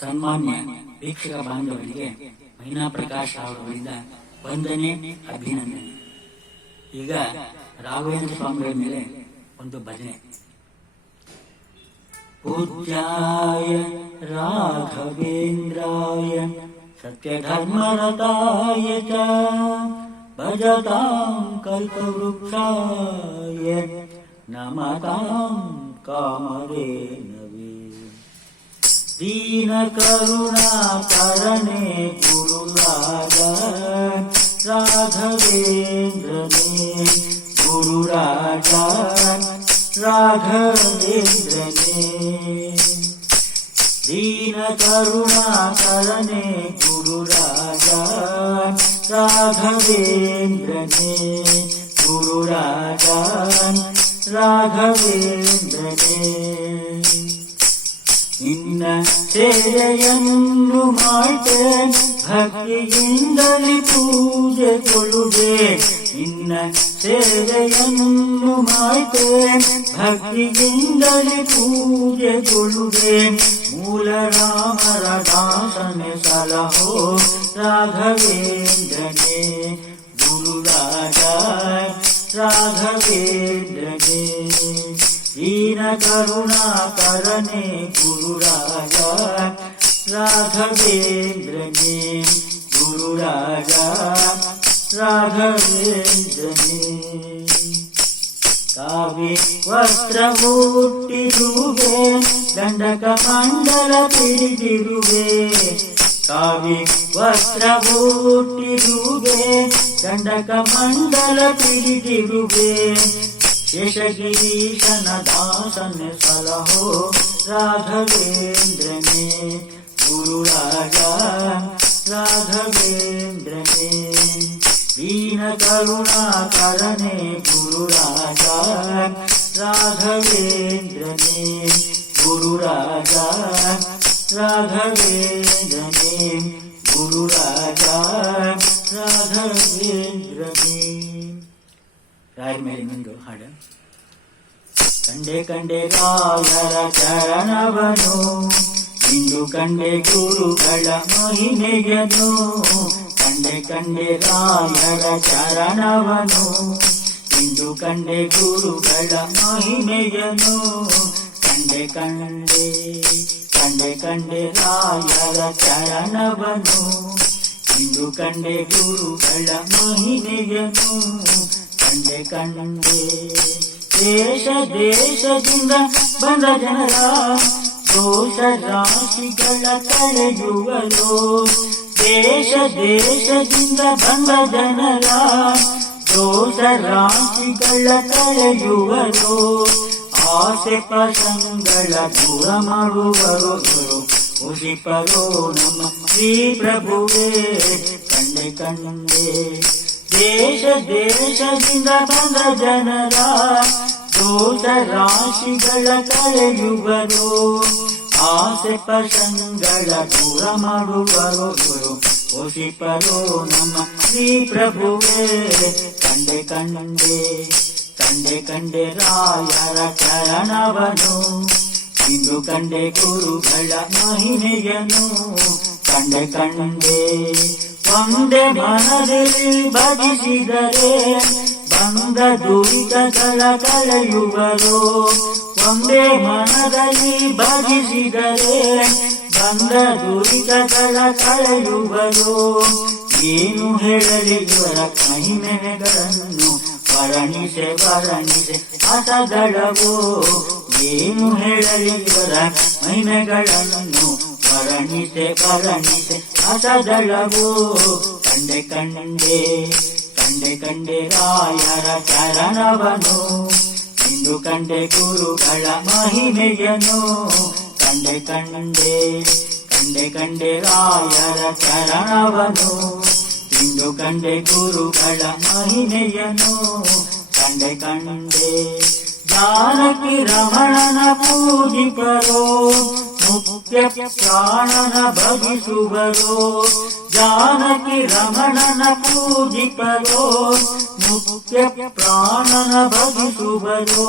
ಸನ್ಮಾನ್ಯ ವೀಕ್ಷಕ ಬಾಂಧವರಿಗೆ ಮೈನಾ ಪ್ರಕಾಶ್ ಅವರಿಂದ ವಂದನೆ, ಅಭಿನಂದನೆ. ಈಗ ರಾಘವೇಂದ್ರ ಸ್ವಾಮಿಗಳ ಮೇಲೆ ಒಂದು ಭಜನೆ. ಪೂಜ್ಯಾಯ ರಾಘವೇಂದ್ರಾಯ ಸತ್ಯಧರ್ಮರತಾಯ ಚ ಭಜತಾಂ ಕಲ್ಪವೃಕ್ಷಾಯ ನಮತಾಂ ಕಾಮಧೇನವೇ. ದೀನ ಕರುಣಾಕರಣೆ ಗುರುರಾಜ ರಾಘವೇಂದ್ರನೇ, ಗುರುರಾಜ ರಾಘವೇಂದ್ರನೇ. ದೀನ ಕರುಣಾಕರಣೆ ಗುರುರಾಜ ರಾಘವೇಂದ್ರನೇ, ಗುರುರಾಜ ರಾಘವೇಂದ್ರನೇ. ನಿನ್ನ ಸೇವೆಯನ್ನು ಮಾಡ್ತೆ ಭಕ್ತಿಯಿಂದಲೇ ಪೂಜೆ ಕೊಡುವೆ. ನಿನ್ನ ಸೇವೆಯನ್ನು ಮಾಡ್ತೆ ಭಕ್ತಿಯಿಂದಲೇ ಪೂಜೆ ಕೊಡುವೆ. ಮೂಲ ರಾಮರ ದಾಸನೆ ಸಲಹೋ ರಾಘವೇಂದ್ರನೇ, ಗುರುರಾಜ ರಾಘವೇಂದ್ರನೇ. ದೀನ ಕರುಣಾಕರನೆ ಗುರುರಾಜ ರಾಘವೇಂದ್ರನೇ, ಗುರುರಾಜ ರಾಘವೇಂದ್ರನೇ. ಕಾವಿ ವಸ್ತ್ರ ಹುಟ್ಟಿರುವೆ, ದಂಡಕ ಮಂಡಲ ತಿರುಗಿರುವೆ. ಕಾವಿ ವಸ್ತ್ರ ಹುಟ್ಟಿರುವೆ, ದಂಡಕ ಮಂಡಲ ತಿರುಗಿರುವೆ. ಶೇಷಗಿರೀಶನ ದಾಸನ ಸಲಹೋ ರಾಘವೇಂದ್ರನೇ, ಗುರುರಾಜ ರಾಘವೇಂದ್ರನೇ. ದೀನ ಕರುಣಾಕರನೆ ಗುರುರಾಜ ರಾಘವೇಂದ್ರನೇ, ಗುರುರಾಜ ರಾಘವೇಂದ್ರನೇ, ಗುರುರಾಜ ರಾಘವೇಂದ್ರನೇ. ರಾಯ ಮೇಲೆ ಮುಂದು ಹಾಡು. ಕಂಡೆ ಕಂಡೆ ರಾಯರ ಚರಣವನು, ಇಂದು ಕಂಡೆ ಗುರುಗಳ ಮಹಿಮೆಯನು. ಕಂಡೆ ಕಂಡೆ ರಾಯರ ಚರಣವನು, ಇಂದು ಕಂಡೆ ಗುರುಗಳ ಮಹಿಮೆಯನು. ಕಂಡೆ ಕಂಡೆ ಕಂಡೆ ಕಂಡೆ ರಾಯರ ಚರಣವನು, ಇಂದು ಕಂಡೆ ಗುರುಗಳ ಮಹಿಮೆಯನು. ಕಂಡೆ ಕಂಡೆ ದೇಶ ದೇಶದಿಂದ ಬಂದ ಜನರ ದೋಷ ರಾಶಿಗಳ ಕಳೆಯುವರು. ದೇಶ ದೇಶದಿಂದ ಬಂದ ಜನರ ದೋಷ ರಾಶಿಗಳ ಕಳೆಯುವರು. ಆಸೆ ಪಾಶಗಳ ದೂರ ಮಾಡುವರು. ಉಷಿಪರೋ ನಮ್ಮ ಶ್ರೀ ಪ್ರಭುವೇ. ಕಂಡೆ ಕಂಡೆ ದೇಶ ದೇಶದಿಂದ ಬಂದ ಜನರ ದೋಷ ರಾಶಿಗಳ ಕಳೆಯುವರು. ಆಸೆ ಪಾಶಗಳ ದೂರ ಮಾಡುವರು. ಉಷಿಪರೋ ನಮ್ಮ ಶ್ರೀ ಪ್ರಭುವೇ. ಕಂಡೆ ಕಂಡೆ ಕಂಡೆ ಕಂಡೆ ರಾಯರ ಚರಣವನು, ಇಂದು ಕಂಡೆ ಗುರುಗಳ ಮಹಿಮೆಯನು. ಕಂಡೆ ಕಂಡೆ ಒಂದೇ ಮನದಲ್ಲಿ ಭಜಿಸಿದರೆ ಬಂದ ದುರಿತಗಳ ಕಳೆಯುವರು. ಒಂದೇ ಮನದಲ್ಲಿ ಭಜಿಸಿದರೆ ಬಂದ ದುರಿತಗಳ ಕಳೆಯುವರು. ಏನು ಹೇಳಲಿ ಇವರ ಮಹಿಮೆಗಳನ್ನು ವರ್ಣಿಸೆ ವರ್ಣಿಸೆ ಅಸದಳವೋ. ಏನು ಹೇಳಲಿ ಇವರ ಮಹಿಮೆಗಳನ್ನು ವರ್ಣಿಸೆ ವರ್ಣಿಸೆ ಅಸದಳವೋ. ಕಂಡೆ ಕಂಡೆ ಕಂಡೆ ಕಂಡೆ ರಾಯರ ಚರಣವನು, ಇಂದು ಕಂಡೆ ಗುರುಗಳ ಮಹಿಮೆಯನು. ಕಂಡೆ ಕಂಡೆ ಕಂಡೆ ಕಂಡೆ ರಾಯರ ಚರಣವನು, ಇಂದು ಕಂಡೆ ಗುರುಗಳ ಮಹಿಮೆಯನು. ಕಂಡೆ ಕಂಡೆ ಜಾನಕಿ ರಮಣನ ಪೂಜಿಪರೋ, ಮುಖ್ಯ ಪ್ರಾಣನ ಭಜಿಸುವರು. ಜಾನಕಿ ರಮಣನ ಪೂಜಿಪರೋ, ಮುಖ್ಯ ಪ್ರಾಣನ ಭಜಿಸುವರು.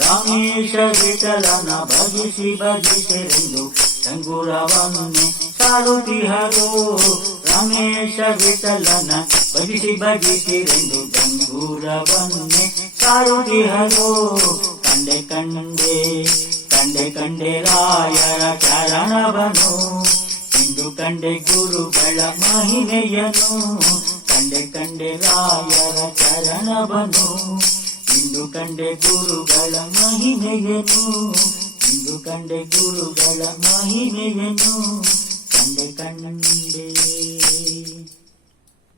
ರಮೇಶ ವಿಠಲನ ಭಜಿಸಿ ಭಜಿಸೆಂದು ಡಂಗುರವನ್ನೇ ಸಾರುತ್ತಿಹರೋ ರಮೇಶ ವಿಠಲನ ಭಜಿಸಿ ಭಜಿಸಿರೆಂದು ಡಂಗುರವನ್ನೇ ಸಾರುತ್ತಿಹರೋ ಕಂಡೆ ಕಂಡೆ ಕಂಡೆ ಕಂಡೆ ರಾಯರ ಚರಣವನು ಇಂದು ಕಂಡೆ ಗುರುಗಳ ಮಹಿಮೆಯನು ಕಂಡೆ ಕಂಡೆ ರಾಯರ ಚರಣವನು ಇಂದು ಕಂಡೆ ಗುರುಗಳ ಮಹಿಮೆಯನು ಇಂದು ಕಂಡೆ ಗುರುಗಳ ಮಹಿಮೆಯನು ಕಂಡೆ ಕಂಡೆ